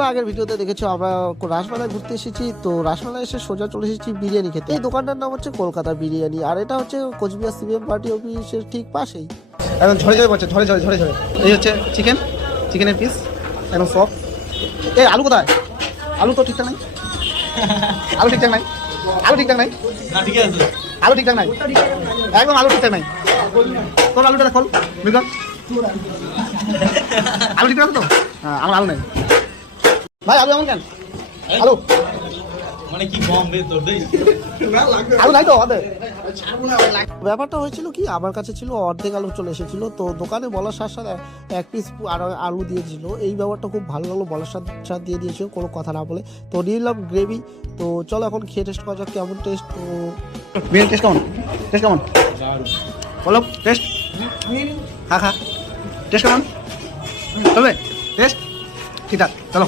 আগের ভিডিওতে দেখেছো আমরা রাসমেলায় ঘুরতে এসেছি, তো রাসমেলায় এসে সোজা চলে এসেছি বিরিয়ানি খেতে। এই দোকানটার নাম হচ্ছে কলকাতা বিরিয়ানি, আর এটা হচ্ছে কোচবিহার সিবিএম পার্টি অফিসের ঠিক পাশেই। একদম ঝরে ঝরে পড়ছে, ঝরে ঝরে ঝরে ঝরে। এই হচ্ছে চিকেনের পিস, একদম সফট। এই আলু কোথায়? আলু তো ঠিকঠাক নাই, আলু ঠিকঠাক নাই, আলু ঠিকঠাক নাই, আলু ঠিকঠাক নাই, একদম আলু ঠিকঠাক নাই। তোর আলুটা খোল বিকল, আলু ঠিকঠাক আছে তো? হ্যাঁ, আমার আলু নাই ভাই। আলু এমন কেন? আলু মানে কি কম রে তোর দেই আলু নাই তো আমাদের। ব্যাপারটা হয়েছিল কি, আমার কাছে ছিল অর্ধেক আলু চলে এসেছিল, তো দোকানে বলার সাথে সাথে এক পিস আর আলু দিয়েছিল। এই ব্যাপারটা খুব ভালো লাগলো, বলার সাথে সাথে দিয়ে দিয়েছিল কোনো কথা না বলে। তো নিয়ে নিলাম গ্রেভি। তো চলো এখন খেয়ে টেস্ট করা যাক কেমন টেস্ট। তো বিরিয়ানি টেস্ট কেমন? টেস্ট কেমন বলো? টেস্ট খা খা, টেস্ট কেমন? চলবে টেস্ট ঠিকঠাক? চলো।